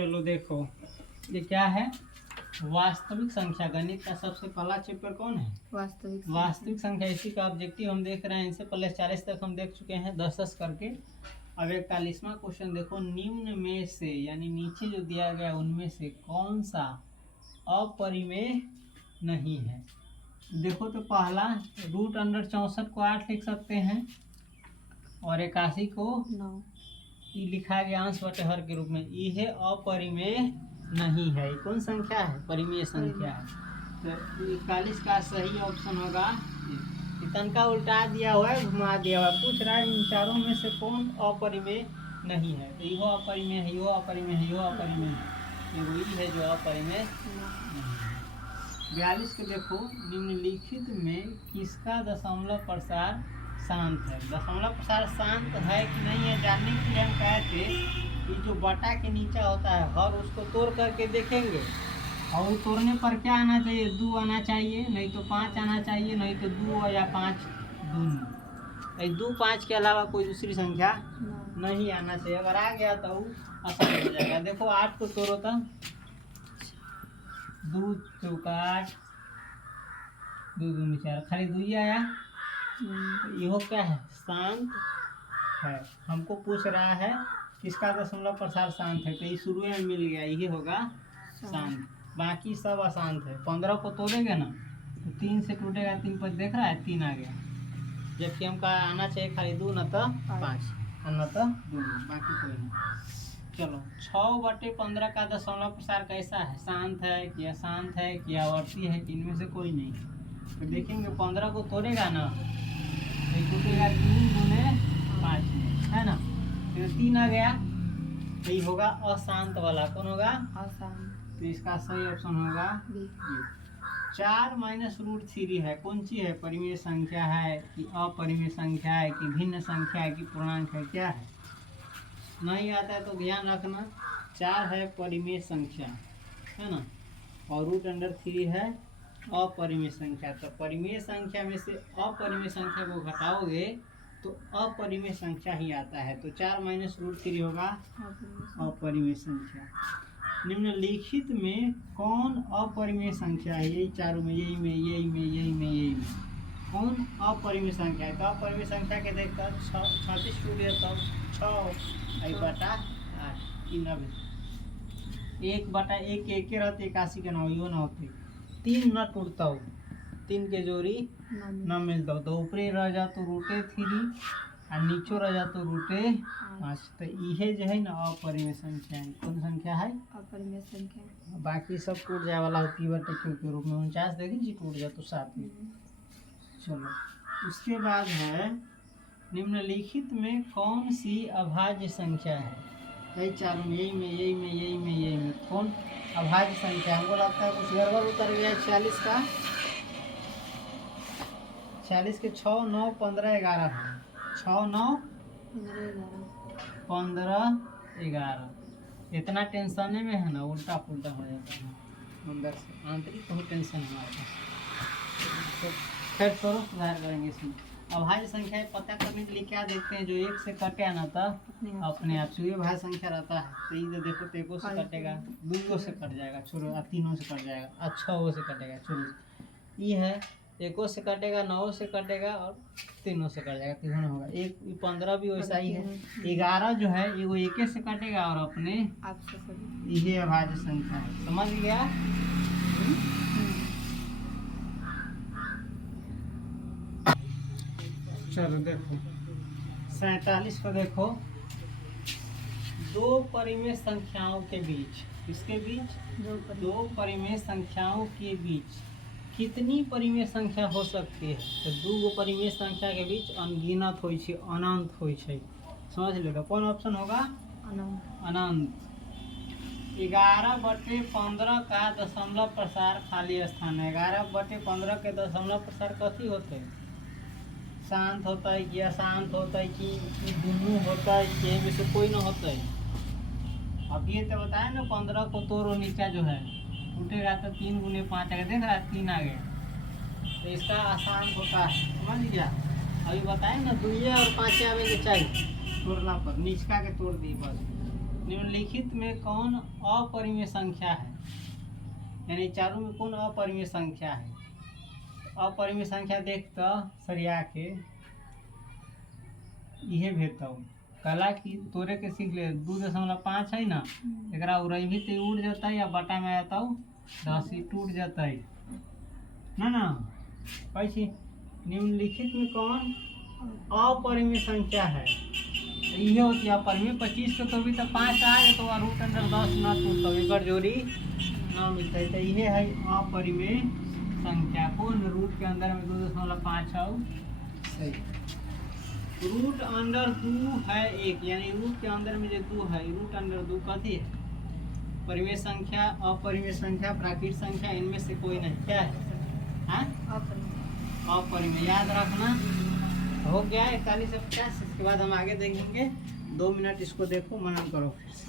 चलो देखो, ये क्या है? वास्तविक संख्या। गणित का सबसे पहला चैप्टर कौन है? वास्तविक संख्या। इसी का ऑब्जेक्टिव हम देख रहे हैं। इनसे पहले 40 तक हम देख चुके हैं 10-10 करके। अब 41वां क्वेश्चन देखो, निम्न में से यानी नीचे जो दिया गया उनमें से कौन सा अपरिमेय नहीं है? देखो तो पहला √64 को 8 लिख सकते हैं और 81 को 9 लिखा गया अंश बटे हर के रूप में। यह अपरिमेय नहीं है। कौन संख्या है? परिमेय संख्या है। तो 41 का सही ऑप्शन होगा। इतन का उल्टा दिया हुआ है, घुमा दिया हुआ है। पूछ रहा है इन चारों में से कौन अपरिमेय नहीं है? तो यो अपरिमेय है, यो अपरिमेय है, यो अपरिमेय है। ये वही है जो अपरिमेय नहीं है। 42 को देखो, निम्नलिखित में किसका दशमलव प्रसार शांत है? दशमलव प्रसार शांत है कि नहीं है जानने के लिए हम कहे थे कि जो बटा के नीचे होता है हर, उसको तोड़ करके देखेंगे और तोड़ने पर क्या आना चाहिए? 2 आना चाहिए, नहीं तो 5 आना चाहिए, नहीं तो 2 या 5 दूनी। 2 5 के अलावा कोई दूसरी संख्या नहीं आना चाहिए। अगर आ गया तो आसान हो जाएगा। देखो 8 को तोड़ो तो 2 चौका 8, 2 दूनी 4, खाली 2 ही आया। यह क्या है? शांत है। हमको पूछ रहा है किसका दशमलव प्रसार शांत है, तो ये शुरू में मिल गया, यही होगा शांत। बाकी सब अशांत है। 15 को तोड़ेंगे ना तो 3 से टूटेगा, 3 पर देख रहा है 3 आ गया, जबकि हमका आना चाहिए खाली 2 न तो 5 न तो 2, बाकी कोई नहीं। चलो 6/15 का दशमलव प्रसार कैसा है? शांत है कि अशांत है कि आवर्ती है कि इनमें से कोई नहीं? तो देखेंगे 15 को तोड़ेगा ना तो टूटेगा 3 दूने 5 है ना, फिर 3 आ गया तो ये होगा अशांत वाला। कौन होगा? अशांत। तो इसका सही ऑप्शन होगा बी। 4 - √3 है। कौन सी है? परिमेय संख्या है कि अपरिमेय संख्या है कि भिन्न संख्या है कि पूर्णांक है? क्या है? नहीं आता है तो ध्यान रखना। 4 है परिमेय संख्या है ना, और √3 है अपरिमेय संख्या। तो परिमेय संख्या में से अपरिमेय संख्या को घटाओगे तो अपरिमेय संख्या ही आता है। तो 4 - √3 होगा अपरिमेय संख्या। निम्नलिखित में कौन अपरिमेय संख्या है? यही चारों में, यही में, यही में, यही में, यही में कौन अपरिमेय संख्या है? तो अपरिमेय संख्या के देखकर 36 टूट गया तब 6/1 1 रहते 81 के 9 यो ना होते। 3 न टूटता हो, 3 के जोड़ी न मिलता हो, तो ऊपरी रह जा तो √3 और नीचो रह जा तो √5। तो यह जो है ना अपरिमेय संख्या है। कौन संख्या है? अपरिमेय संख्या। बाकी सब टूट जाए वाला होती है के रूप में। 49 देखी जी टूट जाए तो 7 में। चलो उसके बाद है, निम्नलिखित में कौन सी अभाज्य संख्या है? यही चारों में, यही में, यही में, यही में, यही में कौन अभाज्य संख्या? हमको लगता है कुछ गड़बड़ उतर गया। 40 का 40 के 6 9 15 11 है। 6 9 15 11 इतना टेंशन में है ना, उल्टा पुल्टा हो जाता है अंदर से। आंतरिक बहुत टेंशन है हमारे पास। तो खैर करो, सुधार करेंगे इसमें। अभाज्य संख्या पता करने के लिए क्या देखते हैं? जो 1 से कटे ना तो अपने आप से भाज्य संख्या रहता है। तो ये देखो तो 1 से कटेगा, 2 से कट जाएगा, छोड़ो, 3 से कट जाएगा, 6 से कटेगा, छोड़ो। ये है 1 से कटेगा, 9 से कटेगा और 3 से कट जाएगा, 3 होगा। 15 भी वैसा ही है। 11 जो है ये वो 1 से कटेगा और अपने आप से। ये अभाज्य संख्या है। समझ गया? चलो देखो 47 को देखो, 2 परिमेय संख्याओं के बीच, किसके बीच? 2 परिमेय संख्याओं के बीच कितनी परिमेय संख्या हो सकती है? तो 2 परिमेय संख्या के बीच अनगिनत होई छे, अनंत होई छे। समझ लो कौन ऑप्शन होगा? अनंत। 11/15 का दशमलव प्रसार खाली स्थान है। 11/15 के दशमलव प्रसार कथी होते हैं? शांत होता है कि अशांत होता है कि दोनों होता है कि में से कोई ना होता है? अब ये तो बताए ना, 15 को तोड़ो, नीचा जो है टूटेगा तो 3 × 5 आएगा। देख रहा है 3 आ गया, तो इसका अशांत होता है। समझ गया? अभी बताए ना 2 और 5 आवे के चाहिए तोड़ना पर, नीचका के तोड़ दी बस। निम्नलिखित में कौन अपरिमेय संख्या है, यानी चारों में कौन अपरिमेय संख्या है। अपरिमेय संख्या देख तो सरिया के इहे भेजता हूँ कला की तोरे के सीख ले 2.5 है ना, एकरा उड़ई भी तो उड़ जाता है या बटा में आता हूँ 10 ही टूट जाता है ना। कैसे निम्नलिखित में कौन अपरिमेय संख्या है, ये होती है अपरिमेय। 25 के तो भी तो 5 आए तो रूट अंडर 10 ना टूटता, एक जोड़ी ना मिलता है, तो ये है अपरिमेय संख्या। कौन रूट के अंदर में 2.5 है सही। रूट अंडर 2 है 1, यानी रूट के अंदर में जो 2 है रूट अंडर 2 कथी है, परिमेय संख्या, अपरिमेय संख्या, प्राकृत संख्या, इनमें से कोई नहीं। क्या है अपरिमेय, याद रखना। हो गया 41 से 50। इसके बाद हम आगे देखेंगे। 2 मिनट इसको देखो, मनन करो फिर से।